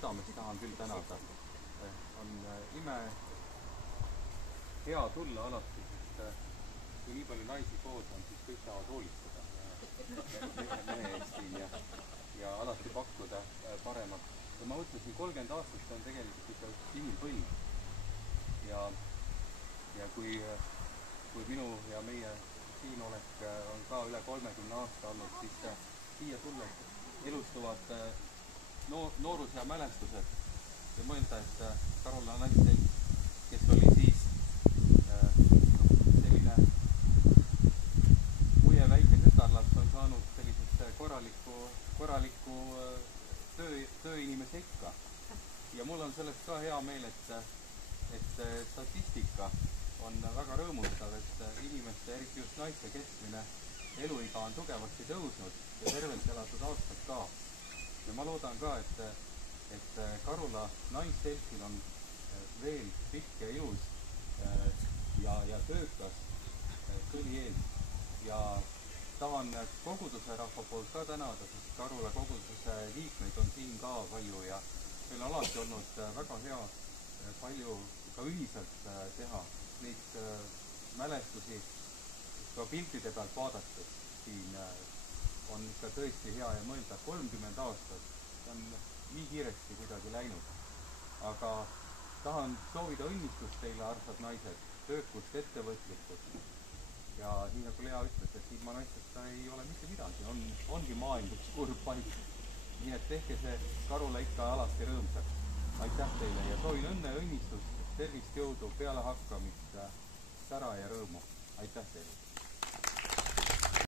südamest tahan küll tänada. On ime hea tulla alati, sest kui nii palju naisi koos on, siis kõik tahavad hoolitseda mehe eest siin ja alati pakkuda paremat. Ja ma mõtlesin, 30 aastat on tegelikult ikka inimpõlv. Ja kui minu ja meie siinolek on ka üle 30 aasta olnud, siis siia tulles elustuvad nooruse mälestused ja mõelda, et Karula naistel, kes oli siis selline muie väike tütarlaps, on saanud sellisesse korralikku tööinimese ikka. Ja mul on sellest ka hea meel, et statistika on väga rõõmustav, et inimeste, eriti just naiste keskmine eluiga on tugevasti tõusnud ja tervelt elatud aastad ka. Ja ma loodan ka, et Karula naisseltsil on veel pikk ja ilus ja töökas kõni ees. Ja tahan koguduse rahva poolt ka tänada, sest Karula koguduse liikmeid on siin ka palju ja meil on alati olnud väga hea palju ka ühiselt teha. Neid mälestusi ka piltide pealt vaadates siin on ikka tõesti hea ja mõelda 30 aastat. See on nii kiiresti kuidagi läinud. Aga tahan soovida õnnistust teile, armsad naised, töökust, ettevõtlikkust. Ja nii nagu Lea ütles, et ilma naistesta ei ole mitte midagi. Ongi maailm üks kurb paik. Nii et tehke see Karula ikka alati rõõmsaks. Aitäh teile ja soovin õnne ja õnnistust, tervist, jõudu, peale hakkamist, sära ja rõõmu. Aitäh teile!